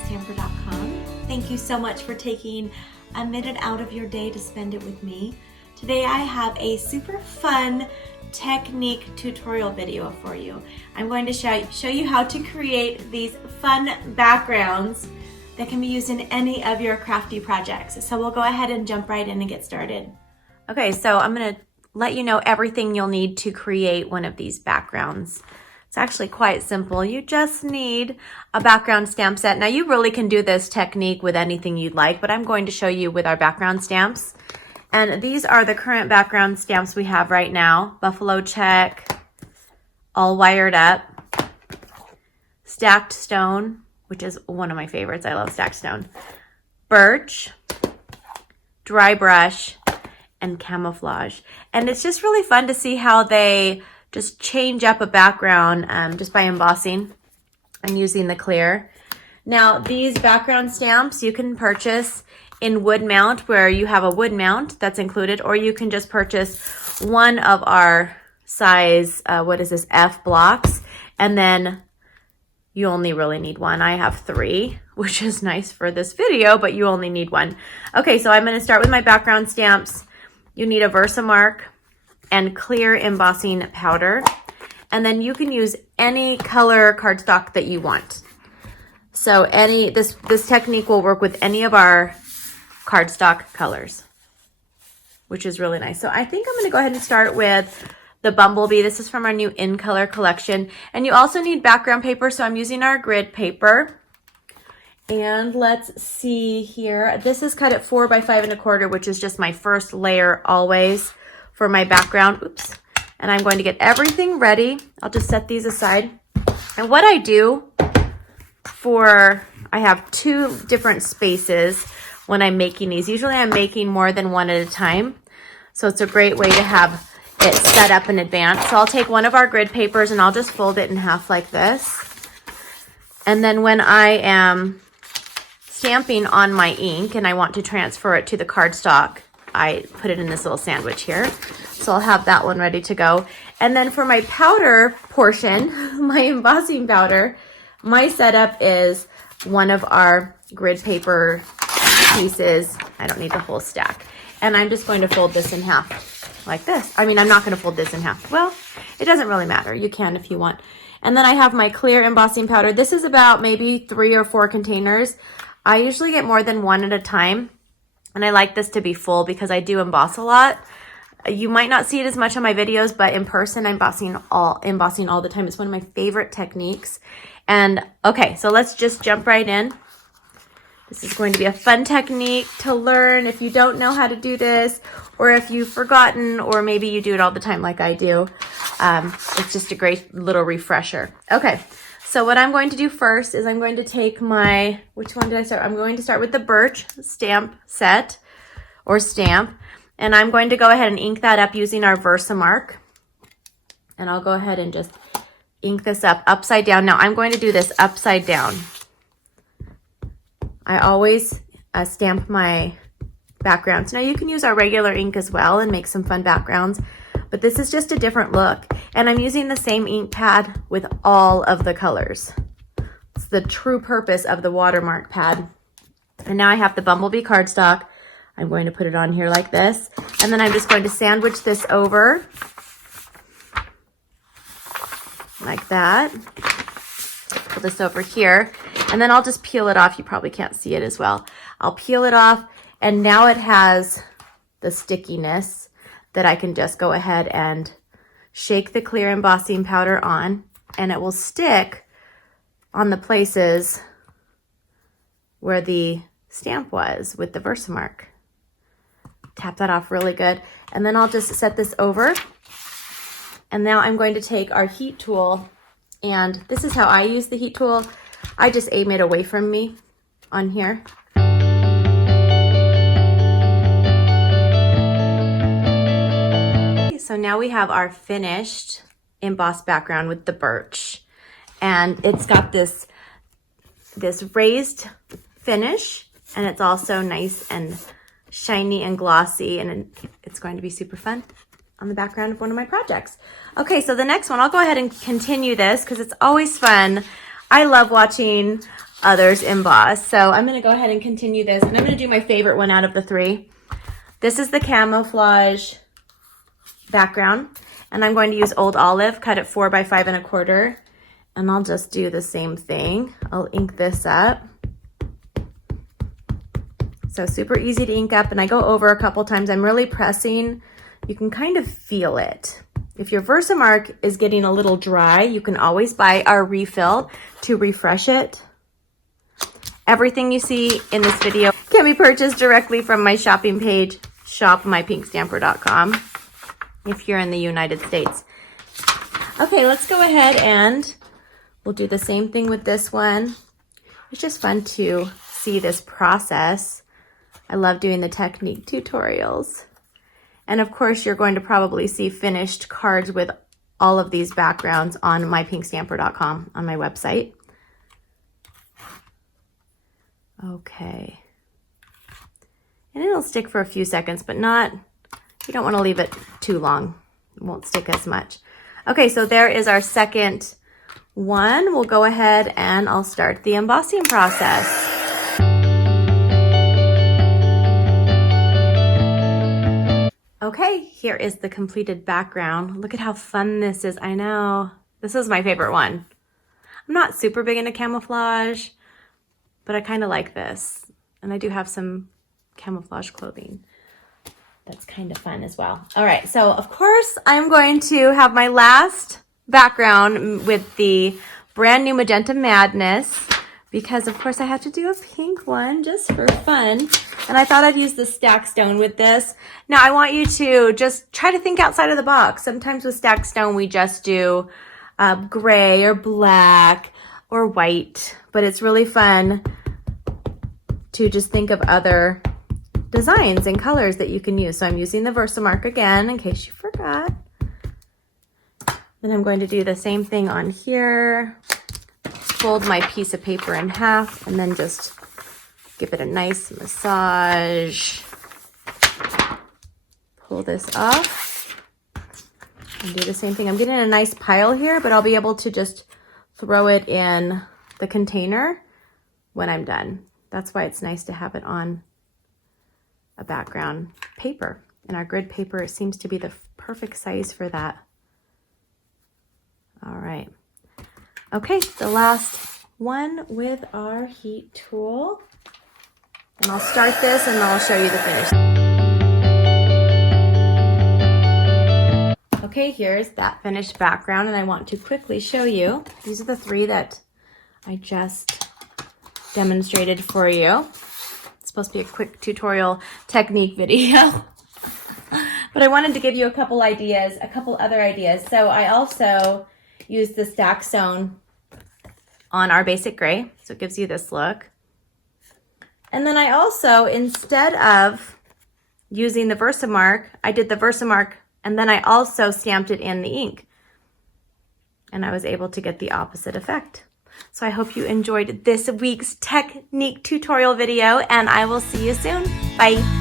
MissAmber.com. Thank you so much for taking a minute out of your day to spend it with me. Today I have a super fun technique tutorial video for you. I'm going to show you how to create these fun backgrounds that can be used in any of your crafty projects. So we'll go ahead and jump right in and get started. Okay, so I'm going to let you know everything you'll need to create one of these backgrounds. It's actually quite simple. You just need a background stamp set. Now you really can do this technique with anything you'd like, but I'm going to show you with our background stamps. And these are the current background stamps we have right now. Buffalo check, all wired up, stacked stone, which is one of my favorites. I love stacked stone. Birch, dry brush, and camouflage. And it's just really fun to see how they just change up a background just by embossing and using the clear. Now these background stamps you can purchase in wood mount, where you have a wood mount that's included, or you can just purchase one of our size, F blocks, and then you only really need one. I have 3, which is nice for this video, but you only need one. Okay, so I'm gonna start with my background stamps. You need a Versamark and clear embossing powder, and then you can use any color cardstock that you want. So this technique will work with any of our cardstock colors, which is really nice. So I think I'm going to go ahead and start with the Bumblebee. This is from our new In Color collection, and you also need background paper, so I'm using our grid paper. And let's see here. This is cut at 4 by 5 1/4, which is just my first layer always for my background. Oops. And I'm going to get everything ready. I'll just set these aside. And what I do I have 2 different spaces when I'm making these. Usually I'm making more than one at a time. So it's a great way to have it set up in advance. So I'll take one of our grid papers and I'll just fold it in half like this. And then when I am stamping on my ink and I want to transfer it to the cardstock, I put it in this little sandwich here. So I'll have that one ready to go. And then for my powder portion, my embossing powder, my setup is one of our grid paper pieces. I don't need the whole stack. And I'm just going to fold this in half like this. I mean, I'm not going to fold this in half. Well, it doesn't really matter. You can if you want. And then I have my clear embossing powder. This is about maybe 3 or 4 containers. I usually get more than one at a time. And I like this to be full because I do emboss a lot. You might not see it as much on my videos, but in person, I'm embossing all the time. It's one of my favorite techniques. And okay, so let's just jump right in. This is going to be a fun technique to learn if you don't know how to do this, or if you've forgotten, or maybe you do it all the time like I do. It's just a great little refresher. Okay, so what I'm going to do first is I'm going to take my, which one did I start? I'm going to start with the birch stamp set, or stamp, and I'm going to go ahead and ink that up using our Versamark. And I'll go ahead and just ink this up upside down. Now I'm going to do this upside down. I always stamp my backgrounds. Now you can use our regular ink as well and make some fun backgrounds, but this is just a different look. And I'm using the same ink pad with all of the colors. It's the true purpose of the watermark pad. And now I have the Bumblebee cardstock. I'm going to put it on here like this. And then I'm just going to sandwich this over like that. Put this over here. And then I'll just peel it off. You probably can't see it as well. I'll peel it off, and now it has the stickiness that I can just go ahead and shake the clear embossing powder on, and it will stick on the places where the stamp was with the Versamark. Tap that off really good. And then I'll just set this over. And now I'm going to take our heat tool, and this is how I use the heat tool. I just aim it away from me on here. So now we have our finished embossed background with the birch. And it's got this raised finish, and it's also nice and shiny and glossy, and it's going to be super fun on the background of one of my projects. Okay, so the next one, I'll go ahead and continue this because it's always fun. I love watching others emboss. So I'm going to go ahead and continue this, and I'm going to do my favorite one out of the three. This is the camouflage background, and I'm going to use Old Olive, cut it 4 by 5 1/4, and I'll just do the same thing. I'll ink this up. So super easy to ink up, and I go over a couple times. I'm really pressing. You can kind of feel it. If your Versamark is getting a little dry, you can always buy our refill to refresh it. Everything you see in this video can be purchased directly from my shopping page, shopmypinkstamper.com, if you're in the United States. Okay, let's go ahead and we'll do the same thing with this one. It's just fun to see this process. I love doing the technique tutorials. And of course, you're going to probably see finished cards with all of these backgrounds on mypinkstamper.com, on my website. Okay. And it'll stick for a few seconds, but not, you don't want to leave it too long. It won't stick as much. Okay, so there is our second one. We'll go ahead and I'll start the embossing process. Okay, here is the completed background. Look at how fun this is. I know. This is my favorite one. I'm not super big into camouflage, but I kind of like this. And I do have some camouflage clothing. That's kind of fun as well. All right, so of course I'm going to have my last background with the brand new Magenta Madness, because of course I have to do a pink one just for fun. And I thought I'd use the stack stone with this. Now I want you to just try to think outside of the box. Sometimes with stack stone we just do gray or black or white, but it's really fun to just think of other designs and colors that you can use. So I'm using the Versamark again in case you forgot. Then I'm going to do the same thing on here. Fold my piece of paper in half and then just give it a nice massage. Pull this off and do the same thing. I'm getting a nice pile here, but I'll be able to just throw it in the container when I'm done. That's why it's nice to have it on a background paper. And our grid paper seems to be the perfect size for that. All right. Okay, the last one with our heat tool. And I'll start this and I'll show you the finish. Okay, here's that finished background, and I want to quickly show you. These are the three that I just demonstrated for you. It's supposed to be a quick tutorial technique video. But I wanted to give you a couple ideas, a couple other ideas. So I also used the stack stone on our basic gray, so it gives you this look. And then I also, instead of using the Versamark, I did the Versamark and then I also stamped it in the ink. And I was able to get the opposite effect. So I hope you enjoyed this week's technique tutorial video, and I will see you soon. Bye.